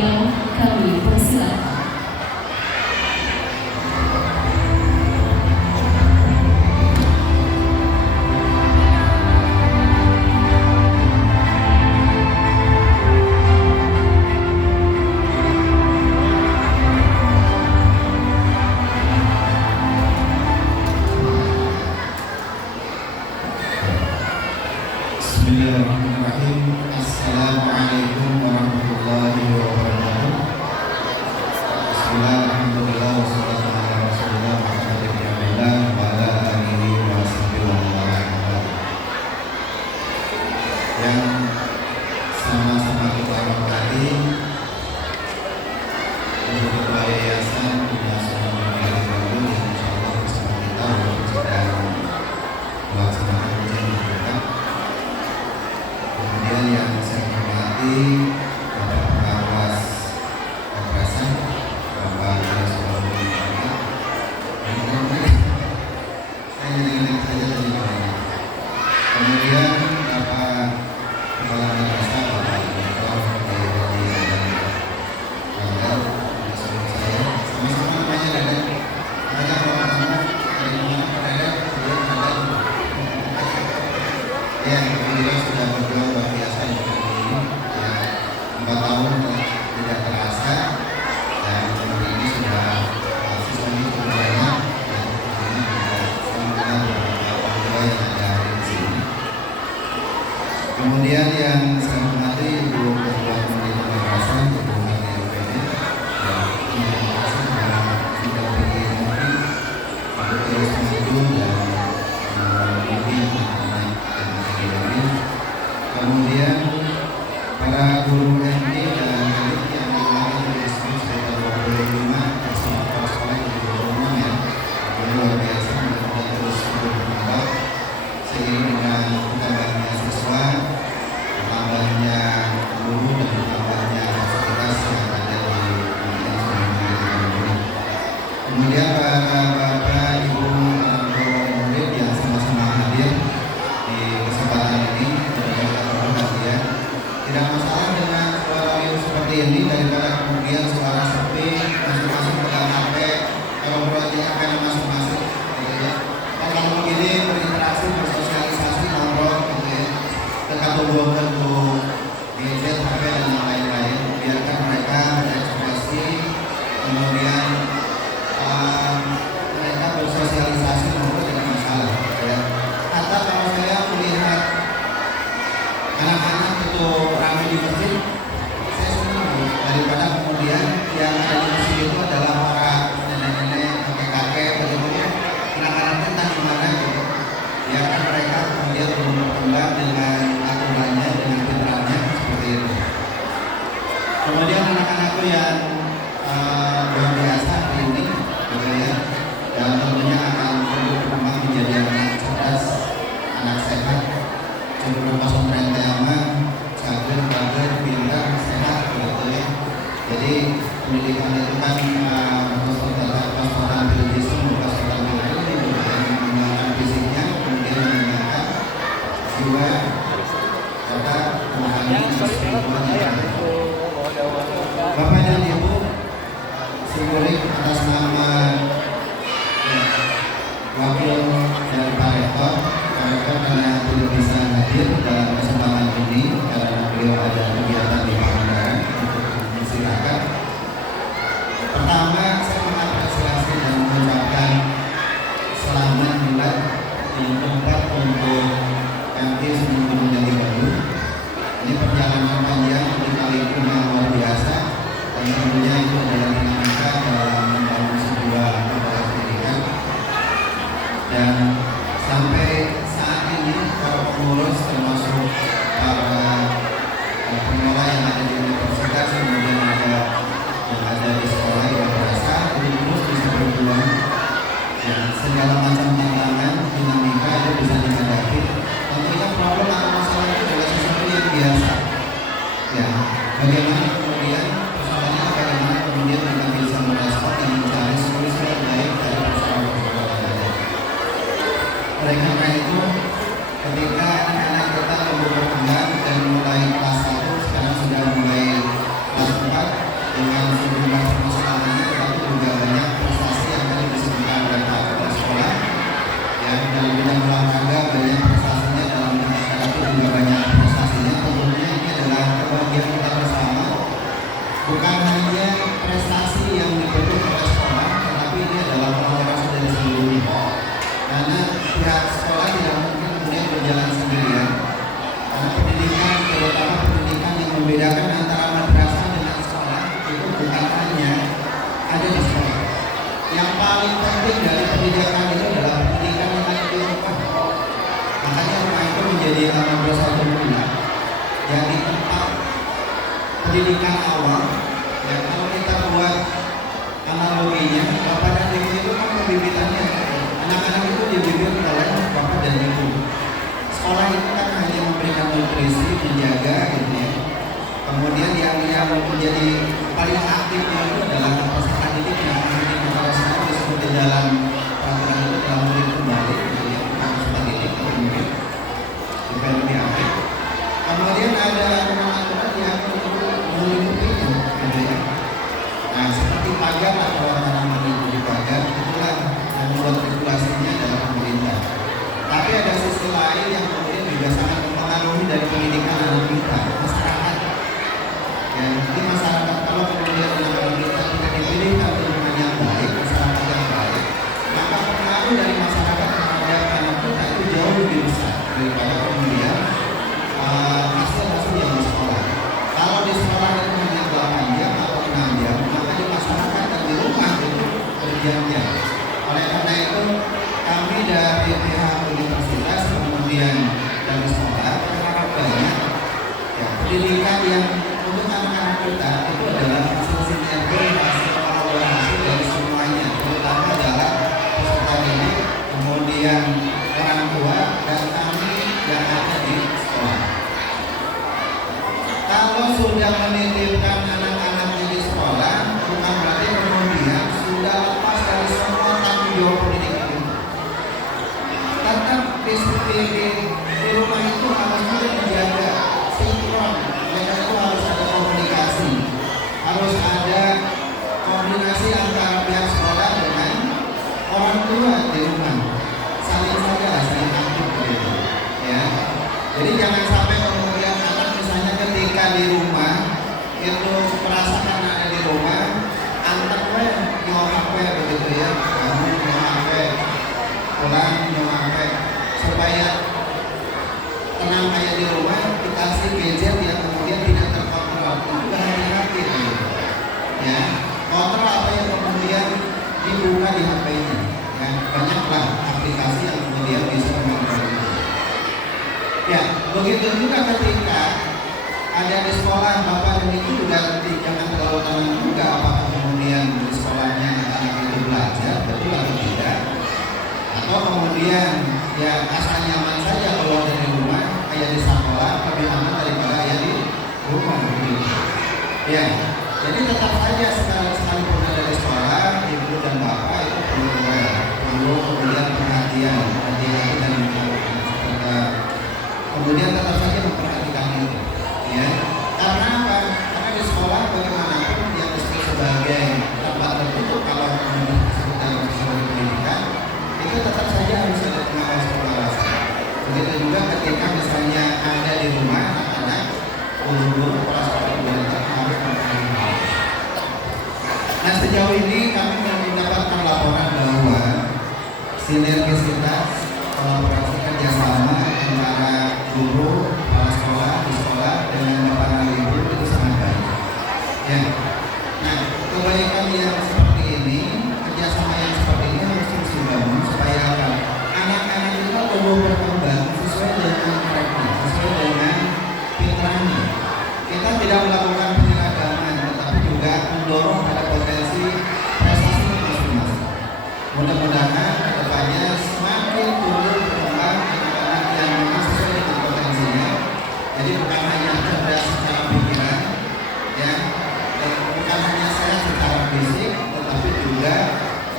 beliau kami persilakan. Bismillahirrahmanirrahim. Assalamualaikum warahmatullahi wabarakatuh. Bismillah, alhamdulillah, wassalatu ala rasulillah Muhammad ibn Abdillah wa ala alihi wa sahbihi wa man walah. Yang sama-sama kita hormati untuk Ketua Yayasan punya seorang pemilik baru yang insyaallah bersama kita walaupun sedang melaksanakan ujian kita. Kemudian yang saya hormati Bapak Pengawas Operasi, Bapak Yasona Muhammad. Saya ingat saja dari mana. Kemudian Bapak Kepala Madrasah, Bapak Dr. Hadi dan Bapak bersama saya. Sama-sama namanya Dadan. Ada orang-orang dari mana Dadan? Ya, alhamdulillah sudah berjuang luar biasa di negeri ini. Ya, 4 tahun tidak terasa dan negeri ini sudah siswanya cukup banyak dan ini juga alhamdulillah beberapa orang tua yang ada di sini. Kemudian yang saya hormati Ibu Ketua Komite Madrasah, Ibu Hadi Effendi. Ya, terima kasih sudah pergi nanti untuk terus maju dan mungkin kemudian para guru SD dan adik yang dimana disebut sekitar 25 kepala sekolah yang di rumah ya, luar biasa dan terus berkembang seiring dengan bertambahnya siswa, bertambahnya guru dan bertambahnya fasilitas yang ada di ini. Kemudian para bapak, ibu, orang tua dan murid yang sama-sama hadir di kesempatan ini. Tidak masalah dengan suara liur seperti ini daripada kemudian suara sepi masing-masing pegang HP, kalau berarti HP masing-masing gitu ya. Kalau begini berinteraksi, bersosialisasi, ngobrol gitu ya, dekat tubuh gadget, HP dan yang lain-lain, biarkan mereka berekspresi, kemudian mereka bersosialisasi ngobrol tidak masalah gitu ya. Atau kalau saya melihat anak-anak itu ramai di masjid, saya senang daripada kemudian yang ada di masjid itu adalah para nenek-nenek, kakek-kakek, bagaimana anak-anak tentang gimana gitu. Biarkan mereka kemudian berkembang dengan aturannya, dengan fitrahnya seperti itu. Kemudian anak-anakku yang luar biasa hari ini, gitu ya, dan tentunya akan berkembang menjadi anak cerdas, anak sehat. Sebelum pesantren Tayama, saged, bager, pintar, sehat, gitu ya. Jadi pendidikan itu kan pastoran biologisme, pastoran biologi, kemudian mengembangkan fisiknya, kemudian mengembangkan jiwa, serta rohani spiritualnya. Bapak dan Ibu, syukurin atas nama wakil dari Pak Rektor. Mereka karena tidak bisa hadir dalam kesempatan ini karena beliau ada kegiatan di Pangandaran untuk mensilakan. Pertama, saya mengapresiasi dan mengucapkan selamat bulan di tempat untuk MT Seminggu Menjadi Baru. Ini perjalanan panjang di Kalipun yang luar biasa dan tentunya itu adalah dinamika dalam membangun sebuah lembaga pendidikan dan sampai saat ini para pengelola dengan sejumlah permasalahannya, tetapi juga banyak prestasi yang tadi disebutkan oleh Pak Kepala Sekolah. Ya, dalam bidang olahraga banyak prestasinya, dalam bidang akademik juga banyak prestasinya. Tentunya ini adalah kebahagiaan kita bersama. Bukan hanya prestasi yang dibentuk oleh sekolah, tetapi ini adalah kolaborasi dari seluruhnya. Karena pihak sekolah tidak mungkin kemudian berjalan sendirian. Karena pendidikan, terutama pendidikan yang membedakan antara madrasah dengan sekolah, itu bukan hanya ada di sekolah. Yang paling penting dari pendidikan itu adalah pendidikan yang ada di rumah. Makanya rumah itu menjadi madrasatul ula, jadi tempat pendidikan awal. Ya, kalau kita buat analoginya, bapak dan ibu itu kan pembibitannya. Anak-anak itu dibimbing oleh bapak dan ibu. Sekolah itu kan hanya memberikan nutrisi, menjaga gitu ya. Kemudian yang menjadi paling aktifnya itu adalah peserta didik yang mendidik. Kalau sekarang disebut di dalam peraturan itu dalam murid kembali gitu ya, bukan peserta didik atau murid supaya lebih aktif. Kemudian ada aturan-aturan yang melindunginya gitu ya. Nah, seperti pagar atau orang melindungi pagar, itulah yang membuat regulasinya adalah pemerintah. Tapi ada sisi lain yang kemudian juga sangat mempengaruhi dari pendidikan anak kita, masyarakat. Ya, jadi masyarakat kalau kemudian anak kita dipilihkan lingkungan yang baik, masyarakat yang baik, maka pengaruh dari masyarakat terhadap anak kita itu jauh lebih besar daripada kemudian hasil-hasil yang di sekolah. Kalau di sekolah itu hanya 8 jam atau 6 jam, maka di masyarakat dan di rumah itu berjam-jam. Oleh karena itu kami dari pihak universitas kemudian dari sekolah berharap banyak ya, pendidikan yang untuk anak-anak kita itu adalah hasil sinergi, hasil kolaborasi dari semuanya, terutama adalah peserta didik, kemudian orang tua dan kami yang ada di sekolah. Kalau sudah menitipkan anak-anaknya di sekolah, bukan berarti kemudian sudah lepas dari semua tanggung jawab pendidikan. Tetap di rumah itu harus menjaga sinkron, mereka itu harus ada komunikasi, harus ada koordinasi antara pihak sekolah dengan orang tua di rumah, saling aktif gitu ya. Jadi jangan sampai kemudian anak misalnya ketika di rumah itu merasa karena ada di rumah antar nyokap begitu ya, kamu nyokap pulang nyokap supaya tenang kayak di rumah, dikasih gadget yang kemudian tidak terkontrol, itu juga hati-hati ya. Kontrol apa yang kemudian dibuka di HP-nya ya, banyaklah aplikasi yang kemudian bisa mengontrol itu. Ya, begitu juga ketika ada di sekolah bapak dan ibu juga jangan terlalu tenang juga apakah kemudian di sekolahnya anak itu belajar betul atau tidak, atau kemudian ya asal nyaman saja kalau dari rumah kayak di sekolah lebih aman daripada ya di rumah begitu. Ya, jadi tetap saja sekalipun ada di sekolah ibu dan bapak itu perlu kemudian perhatian, hati-hati dan kemudian tetap saja memperhatikan itu ya. Karena apa? Karena di sekolah bagaimanapun yang disebut sebagai tempat tertutup kalau disebut dalam sesuatu pendidikan itu tetap saja harus ada pengawas pengawasan. Begitu juga ketika misalnya ada di rumah anak-anak, guru-guru, kepala sekolah harus memperhatikan. Nah, sejauh ini kami mendapatkan laporan bahwa sinergisitas kolaborasi kerjasama antara guru, kepala sekolah di sekolah dengan bapak dan ibu itu sangat baik. Ya. Nah, kebaikan yang seperti ini, kerjasama yang seperti ini harus terus dibangun supaya apa? Anak-anak kita tumbuh berkembang sesuai dengan mereka, sesuai dengan fitrahnya. Kita tidak melakukan penyeragaman, tetapi juga mendorong pada potensi prestasi masing-masing. Mudah-mudahan kedepannya semakin tumbuh berkembang anak-anak yang memang sesuai dengan potensinya. Jadi bukan hanya cerdas secara pikiran, ya, dan bukan hanya sehat secara fisik, tetapi juga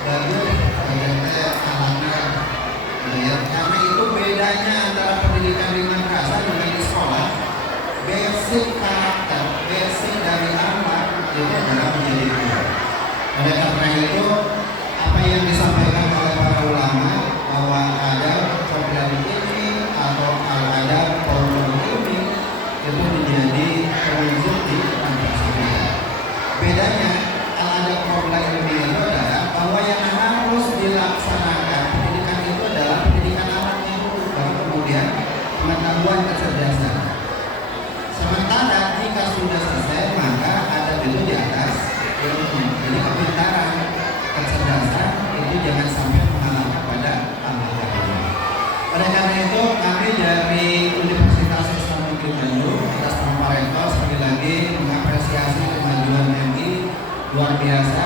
bagus pada karakter, ya. Karena itu beda adalah menjadi kuat. Oleh karena itu, apa yang disampaikan oleh para ulama bahwa ada program ini atau ada program ini itu menjadi konstruksi Pancasila. Bedanya ada program ini itu adalah bahwa yang harus dilaksanakan pendidikan itu adalah pendidikan alatnya dulu, baru kemudian pengetahuan kecerdasan. Sementara jika sudah selesai maka ada itu di atas ilmu. Jadi kepintaran, kecerdasan itu jangan sampai mengalahkan pada amal lain. Oleh karena itu kami dari Universitas Islam Negeri Bandung atas nama Rektor sekali lagi mengapresiasi kemajuan MI luar biasa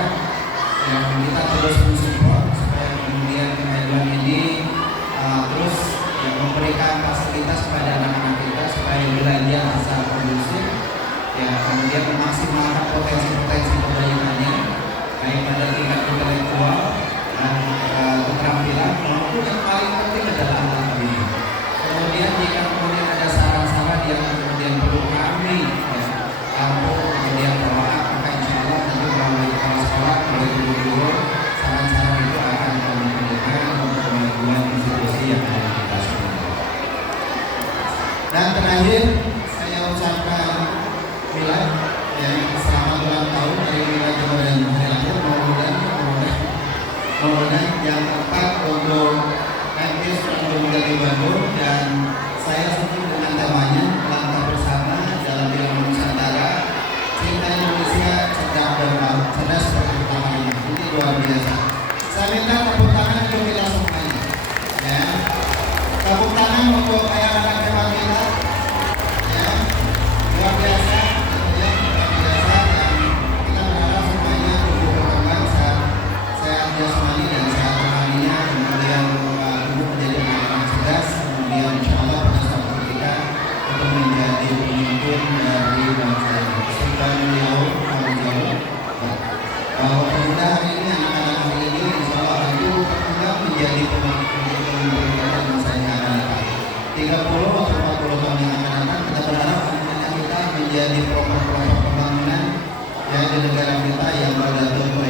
yang kita terus mensupport supaya kemudian kemajuan ini terus memberikan fasilitas kepada anak-anak kita supaya belajar secara kondusif, ya kemudian memaksimalkan potensi-potensi kebaikannya baik pada tingkat intelektual dan keterampilan maupun yang paling penting adalah anak ini. Kemudian jika kemudian ada saran-saran yang kemudian perlu kami kemudian bawa maka insya Allah nanti melalui kepala sekolah melalui guru-guru saran-saran itu akan kami berikan untuk kemajuan institusi yang ada di kita semua. Dan terakhir saya ucapkan milad selamat ulang tahun dari milad Jawa dan hari lahir mudah-mudahan yang tepat untuk MIS Bandung dari Bandung, dan saya setuju dengan temanya langkah bersama dalam bidang Nusantara, cinta Indonesia, cerdas pertama ini luar biasa. Saya minta tepuk tangan untuk kita semuanya, ya. Tepuk tangan untuk anak-anak hebat kita, ya. Luar biasa, ya. Luar biasa, dan kita berharap semuanya tumbuh berkembang sehat jasmani dan sehat rohaninya, kemudian tumbuh menjadi anak-anak cerdas, kemudian insya Allah pada suatu ketika untuk menjadi pemimpin dari bangsa ini. Semoga beliau jauh bahwa pemuda hari ini, anak-anak hari ini insya Allah akan tumbuh berkembang menjadi pemimpin pada masa yang akan datang. 30 atau 40 tahun yang akan datang, kita berharap anak-anak kita menjadi pelopor-pelopor pembangunan yang di negara kita yang bergantung pada